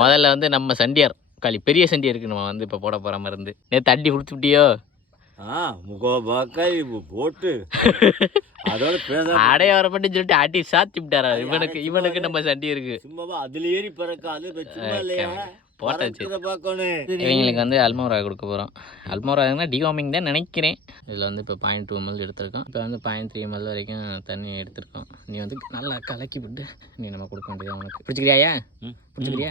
முதல்ல வந்து நம்ம சண்டியார் களி பெரிய சண்டியாருக்கு நம்ம வந்து இப்போ போட போகிற மருந்து நேற்று அடி கொடுத்து விட்டியோ போட்டு அதோட அடைய வரப்பட்டு சொல்லிட்டு அடி சாத்தி விட்டாரா இவனுக்கு நம்ம சண்டியருக்கு சும்மாவா அதுல ஏறி பறக்காது போட்டாச்சு. இவங்களுக்கு வந்து அல்மோரா கொடுக்க போகிறோம். அல்மோரானா டிவார்மிங் தான் நினைக்கிறேன். இதில் வந்து இப்போ 0.2 ml எடுத்திருக்கோம். இப்போ வந்து 0.3 ml வரைக்கும் தண்ணி எடுத்திருக்கோம். நீ வந்து நல்லா கலக்கி விட்டு நீ நம்ம கொடுக்க வேண்டியது உனக்கு பிடிச்சிக்கிறியா? பிடிச்சிக்கிறியா?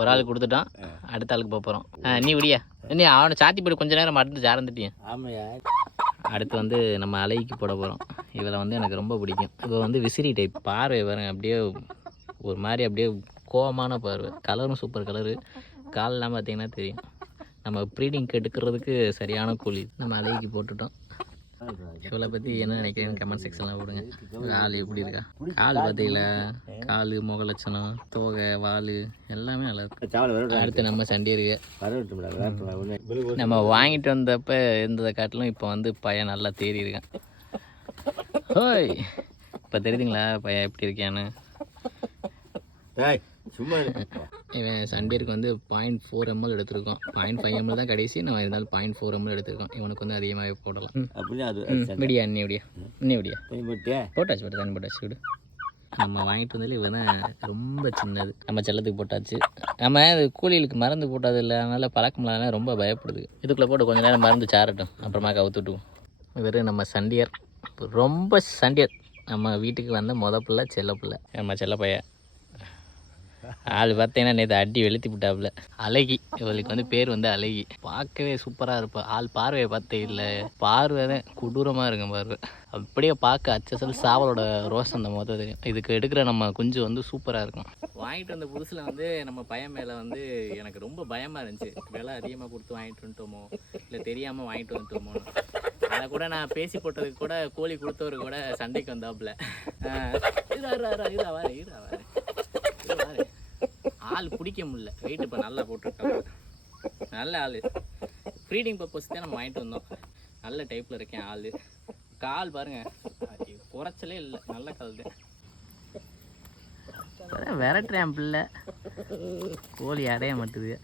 ஒரு ஆள் கொடுத்துட்டோம், அடுத்த ஆளுக்கு போக போகிறோம். நீ விடியா நீ அவனை சாத்தி போட்டு கொஞ்ச நேரம் மருந்து சார்ந்துட்டியன். ஆமாயா. அடுத்து வந்து நம்ம அலைக்கு போட போகிறோம். இதில் வந்து எனக்கு ரொம்ப பிடிக்கும். இப்போ வந்து விசிறி டைப் பார்வை பாருங்க, அப்படியே ஒரு மாதிரி அப்படியே கோவமான பார்வை. கலரும் சூப்பர் கலரு. காலெலாம் பார்த்தீங்கன்னா தெரியும். நம்ம ப்ரீடிங் எடுக்கிறதுக்கு சரியான கூலி. நம்ம அலைக்கு போட்டுட்டோம். இவளை பற்றி என்ன நினைக்கிறேன்னு கமெண்ட் செக்ஷனில் விடுங்க. கால் எப்படி இருக்கா? கால் பார்த்தீங்களா? கால், முக லட்சணம், தோகை, வால் எல்லாமே நல்லா இருக்கு. அடுத்து நம்ம சண்டே இருக்கு. நம்ம வாங்கிட்டு வந்தப்போ இருந்ததை காட்டிலும் இப்போ வந்து பையன் நல்லா தேறி இருக்கான். ஹோய், இப்போ தெரியுதுங்களா பையன் எப்படி இருக்கான்னு? இவன் சண்டேருக்கு வந்து 0.4 ml எடுத்திருக்கோம். 0.5 ml தான் கடைசி. நம்ம இருந்தாலும் 0.4 ml எடுத்திருக்கோம். இவனுக்கு வந்து அதிகமாகவே போடலாம். விடியா இன்னி விடியா போட்டாச்சு தண்ணி போட்டாச்சு விடு. நம்ம வாங்கிட்டு வந்தாலும் இவன் தான் ரொம்ப சின்னது. நம்ம செல்லத்துக்கு போட்டாச்சு. நம்ம கூலிகளுக்கு மருந்து போட்டது இல்லை, அதனால் பழக்கம் இல்லாதனால ரொம்ப பயப்படுது. இதுக்குள்ளே போட்டு கொஞ்சம் நேரம் மருந்து சாரட்டும், அப்புறமா கவுத்துட்டுவோம். இவர் நம்ம சண்டியர், ரொம்ப சண்டியர். நம்ம வீட்டுக்கு வந்த பிள்ளை செல்ல பிள்ளை, நம்ம செல்ல பையன். ஆள் பார்த்தீங்கன்னா நேற்று அடி வெளுத்தி விட்டாப்புல. அழகி, இவளுக்கு வந்து பேர் வந்து அழகி. பார்க்கவே சூப்பராக இருப்பா. ஆள் பார்வையை பார்த்தே இல்லை, பார்வை தான் கொடூரமாக இருக்கும் பார்வை. அப்படியே பார்க்க அச்சசல் சாவலோட ரோசம் அந்த மொதல் தெரியும். இதுக்கு எடுக்கிற நம்ம குஞ்சு வந்து சூப்பராக இருக்கும். வாங்கிட்டு வந்த புதுசில் வந்து நம்ம பையன் மேலே வந்து எனக்கு ரொம்ப பயமாக இருந்துச்சு. விலை அதிகமாக கொடுத்து வாங்கிட்டு வந்துட்டோமோ, இல்லை தெரியாமல் வாங்கிட்டு வந்துட்டோமோ. அதை கூட நான் பேசி போட்டதுக்கு கூட கோழி கொடுத்தவரு கூட சண்டைக்கு வந்தாப்புல. ஆள் பிடிக்க முடியல, வெயிட் இப்போ நல்லா போட்டுட்டோம். நல்ல ஆள், ப்ரீடிங் பர்பஸ் தான் நம்ம வாங்கிட்டு வந்தோம். நல்ல டைப்பில் இருக்கேன் ஆள். கால் பாருங்கள், குறைச்சலே இல்லை, நல்ல கால் தான். விரட்டுறேன் பிள்ளை, கோழி அடைய மாட்டுது.